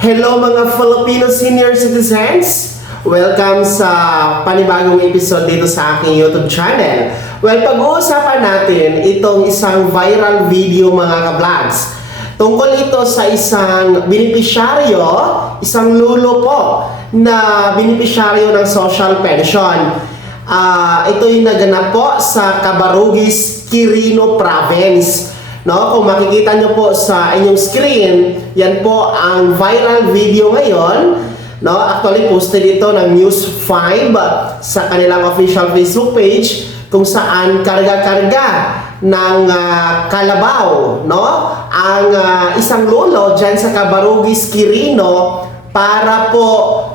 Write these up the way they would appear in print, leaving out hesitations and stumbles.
Hello mga Filipino senior citizens! Welcome sa panibagong episode dito sa aking YouTube channel. Well, pag-uusapan natin itong isang viral video mga ka-vlogs. Tungkol ito sa isang benepisyaryo, isang lulo po na benepisyaryo ng social pension. Ito yung naganap po sa Cabarugis, Quirino Province. No, kung makikita nyo po sa inyong screen, yan po ang viral video ngayon. No, actually posted ito ng News 5 sa kanilang official Facebook page kung saan karga-karga ng kalabaw, no? Ang isang lolo dyan sa Cabarugis, Quirino para po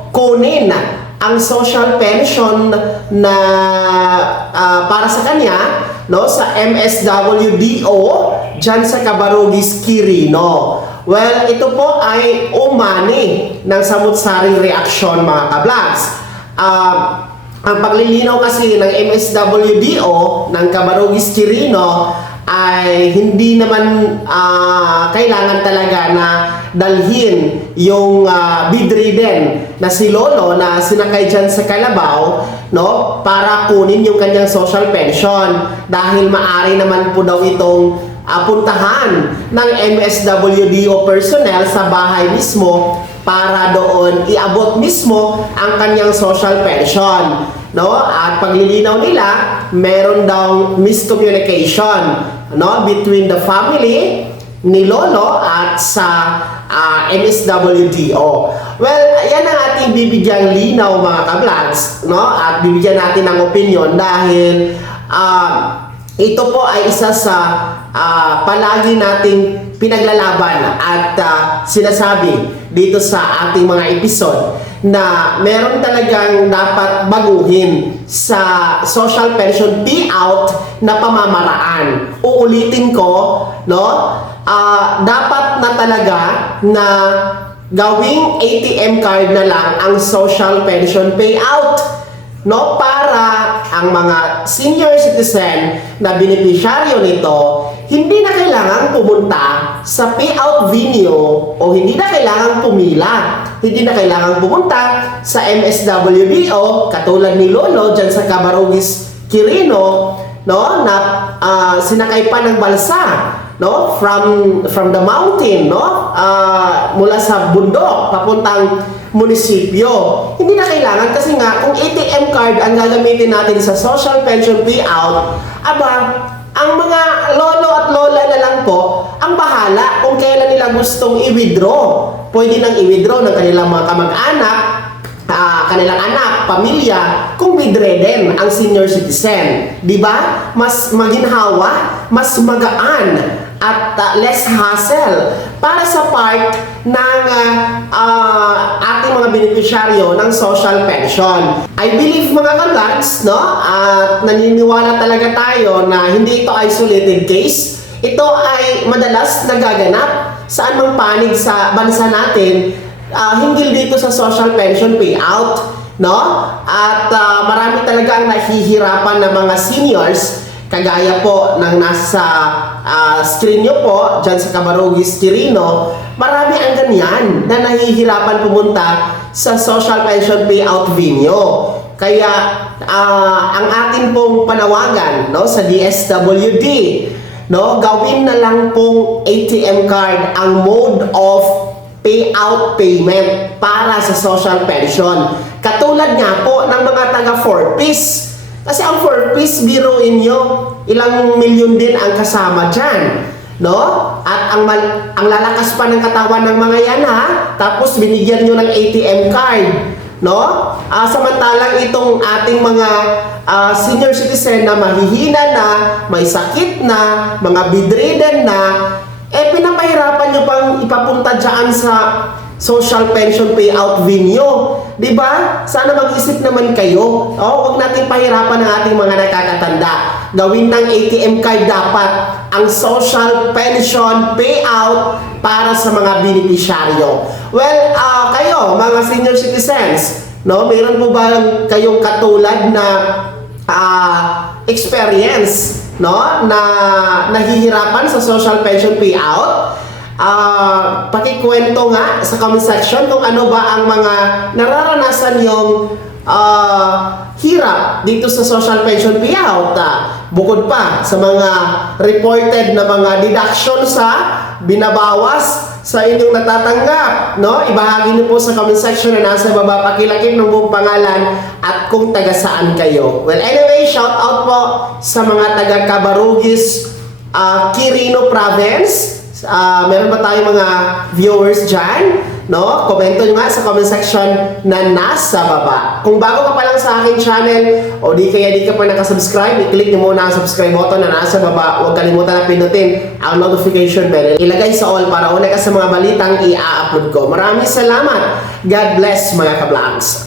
kunin ang social pension na para sa kanya, no, sa MSWDO dyan sa Cabarugis, Quirino. Well, ito po ay umani ng samut-saring reaksyon mga ka-vlogs. Ang paglilinaw kasi ng MSWDO ng Cabarugis, Quirino ay hindi naman kailangan talaga na dalhin yung bedridden na si Lolo na sinakay dyan sa kalabaw, no, para kunin yung kanyang social pension dahil maari naman po daw itong puntahan ng MSWDO personnel sa bahay mismo para doon iabot mismo ang kanyang social pension, no? At paglilinaw nila, meron daw miscommunication, no, between the family ni Lolo at sa MSWDO. Well, yan ang ating bibigyang linaw mga ka-vlogs, no? At bibigyan natin ng opinion dahil ito po ay isa sa palagi nating pinaglalaban at sinasabi dito sa ating mga episode na meron talagang dapat baguhin sa social pension payout na pamamaraan. Uulitin ko, no? Dapat na talaga na gawing ATM card na lang ang social pension payout, no, para ang mga senior citizen na beneficiaryo nito hindi na kailangang pumunta sa payout venue o hindi na kailangang pumila, hindi na kailangang pumunta sa MSWDO katulad ni Lolo dyan sa Cabarugis, Quirino, no, na sinakay pa ng balsa, no, from the mountain, no, mula sa bundok papuntang munisipyo. Hindi na kailangan kasi nga kung ATM card ang gagamitin natin sa social pension payout, ang mga lolo at lola na lang po ang bahala kung kailan nila gustong i-withdraw. Pwede nang i-withdraw ng kanilang mga kamag-anak, kanilang anak, pamilya, kung bedridden ang senior citizen. Diba? Mas maginhawa, mas magaan, at less hassle para sa part ng ating mga beneficiaryo ng social pension. I believe mga ka-vlogs, no, at naniniwala talaga tayo na hindi ito isolated case. Ito ay madalas nagaganap saan mang panig sa bansa natin hinggil dito sa social pension payout, no? At marami talaga ang nahihirapan ng mga seniors kagaya po ng nasa screen nyo po dyan sa Cabarugis, Quirino. Marami ang ganyan na nahihirapan pumunta sa social pension payout venue. Kaya ang ating pong panawagan, no, sa DSWD, no, gawin na lang pong ATM card ang mode of payout payment para sa social pension. Katulad nga po ng mga taga 4-piece. Kasi ang 4-piece, biruin nyo, ilang milyon din ang kasama dyan, no? At ang lalakas pa ng katawan ng mga yan, ha? Tapos binigyan nyo ng ATM card, no? Samantalang itong ating mga senior citizen na mahihina na, may sakit na, mga bedridden na, pinapahirapan nyo pang ipapunta dyan sa social pension payout venue. Diba? Sana mag-isip naman kayo. Huwag natin pahirapan ang ating mga nakakatanda. Gawin ng ATM card dapat ang social pension payout para sa mga beneficiaryo. Well, kayo, mga senior citizens, no, mayroon po ba kayong katulad na experience, no, na nahihirapan sa social pension payout? pakikwento nga sa comment section kung ano ba ang mga nararanasan yung hirap dito sa social pension payout. Bukod pa sa mga reported na mga deduction sa binabawas sa inyong natatanggap, no? Ibahagi niyo po sa comment section na nasa baba, pakilagay ng buong pangalan at kung taga saan kayo. Well, anyway, shout out po sa mga taga Cabarugis, Quirino Province. Meron ba tayong mga viewers dyan? No? Komento nyo nga sa comment section na nasa baba. Kung bago ka pa lang sa aking channel o di ka pa nakasubscribe, i-click nyo muna ang subscribe button na nasa baba. Huwag kalimutan na pindutin ang notification bell. Ilagay sa all para una ka sa mga balitang i-upload ko. Maraming salamat. God bless mga ka-vlogs.